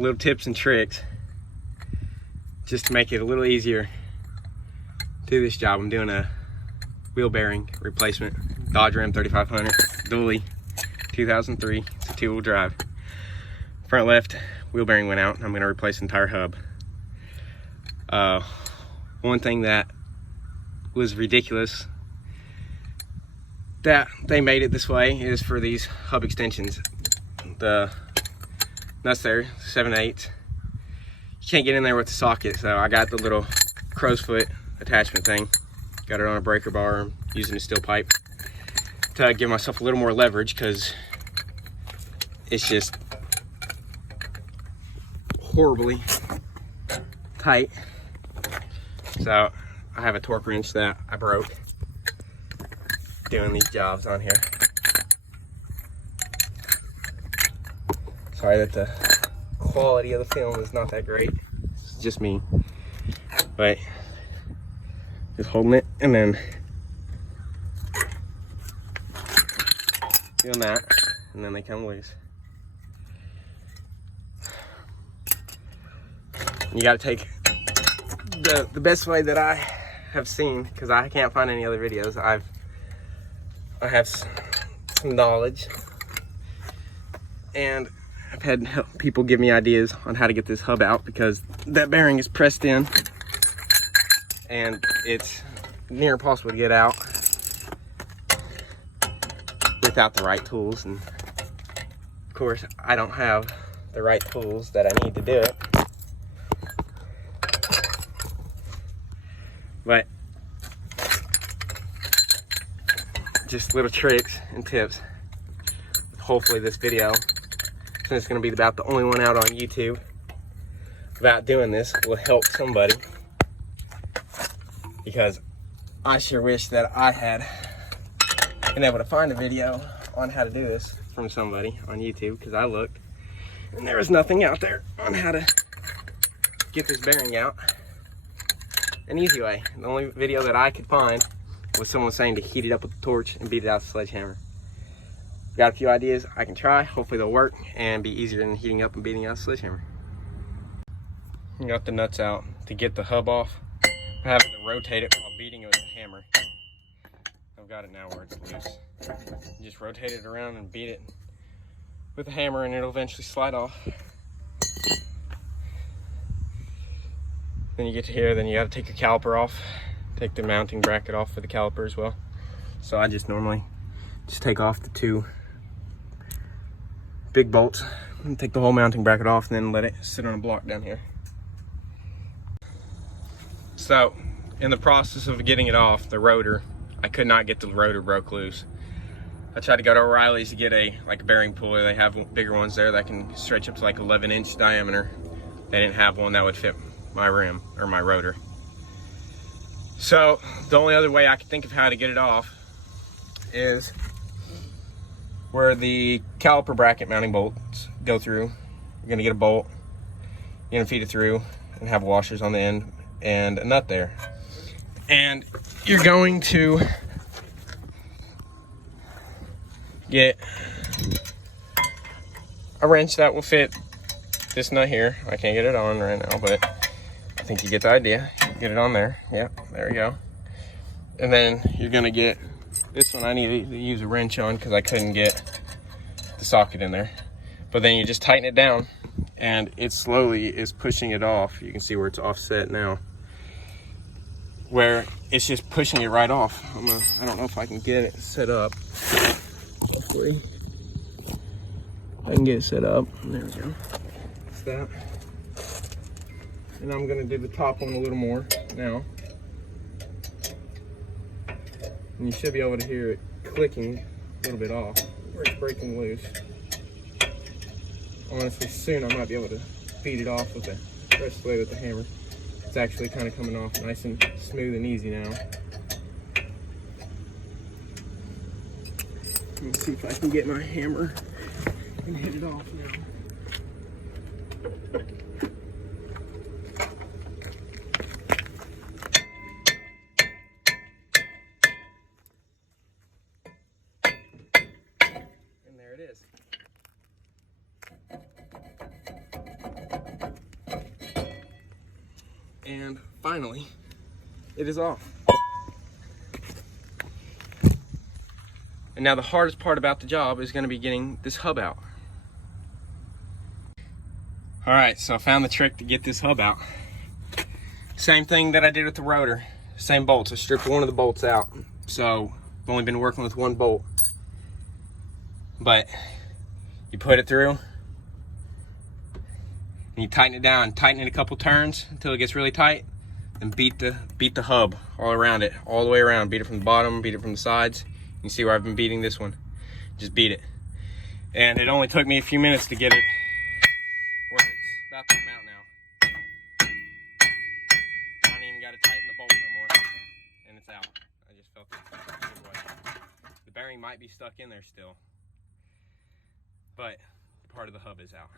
little tips and tricks just to make it a little easier to do this job. I'm doing a wheel bearing replacement, Dodge Ram 3500 dually 2003. It's a 2-wheel drive. Front left wheel bearing went out. I'm going to replace the entire hub. One thing that was ridiculous that they made it this way is for these hub extensions. The nuts there, 7/8. You can't get in there with the socket, so I got the little crow's foot attachment thing. Got it on a breaker bar, using a steel pipe to give myself a little more leverage, because it's just horribly tight. So I have a torque wrench that I broke doing these jobs on here. Sorry that the quality of the film is not that great. It's just me. But just holding it and then doing that, and then they come loose. You gotta take the best way that I have seen, because I can't find any other videos. I have some knowledge, and I've had people give me ideas on how to get this hub out, because that bearing is pressed in and it's near impossible to get out without the right tools. And of course I don't have the right tools that I need to do it. But just little tricks and tips. Hopefully this video, since it's going to be about the only one out on YouTube about doing this, will help somebody, because I sure wish that I had been able to find a video on how to do this from somebody on YouTube, because I looked and there was nothing out there on how to get this bearing out an easy way. The only video that I could find was someone saying to heat it up with a torch and beat it out with a sledgehammer. Got a few ideas I can try. Hopefully they'll work and be easier than heating up and beating out a sledgehammer. Got the nuts out to get the hub off. I'm having to rotate it while beating it with a hammer. I've got it now where it's loose. You just rotate it around and beat it with a hammer, and it'll eventually slide off. Then you get to here, then you got to take your caliper off, take the mounting bracket off for the caliper as well. So I just normally just take off the 2 big bolts and take the whole mounting bracket off, and then let it sit on a block down here. So in the process of getting it off, the rotor, I could not get the rotor broke loose. I tried to go to O'Reilly's to get a bearing puller. They have bigger ones there that can stretch up to 11-inch diameter. They didn't have one that would fit my rim or my rotor. So the only other way I could think of how to get it off is where the caliper bracket mounting bolts go through. You're gonna get a bolt, you're gonna feed it through and have washers on the end and a nut there. And you're going to get a wrench that will fit this nut here. I can't get it on right now, but I think you get the idea. Get it on there. Yep, there we go. And then you're gonna get this one. I need to use a wrench on because I couldn't get the socket in there. But then you just tighten it down, and it slowly is pushing it off. You can see where it's offset now, where it's just pushing it right off. I don't know if I can get it set up. Hopefully I can get it set up. There we go. That's that. And I'm gonna do the top one a little more now. And you should be able to hear it clicking a little bit off, where it's breaking loose. Honestly, soon I might be able to feed it off with the rest of the way with the hammer. It's actually kind of coming off nice and smooth and easy now. Let me see if I can get my hammer and hit it off now. And there it is. and finally, it is off. And now the hardest part about the job is going to be getting this hub out. All right, so I found the trick to get this hub out. Same thing that I did with the rotor, same bolts. I stripped one of the bolts out, so I've only been working with one bolt. But you put it through, and you tighten it down, tighten it a couple turns until it gets really tight, and beat the hub all around it, all the way around. Beat it from the bottom, beat it from the sides. You can see where I've been beating this one. Just beat it. And it only took me a few minutes to get it where it's about to come out now. I don't even got to tighten the bolt no more. And it's out. I just felt it. The bearing might be stuck in there still, but part of the hub is out.